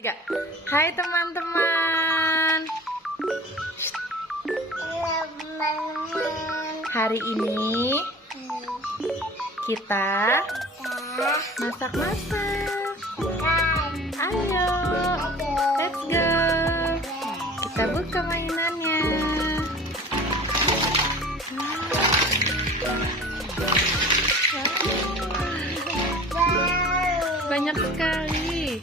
Tiga. Hai teman-teman. Hari ini kita masak-masak. Ayo, let's go. Kita buka mainannya. Banyak sekali.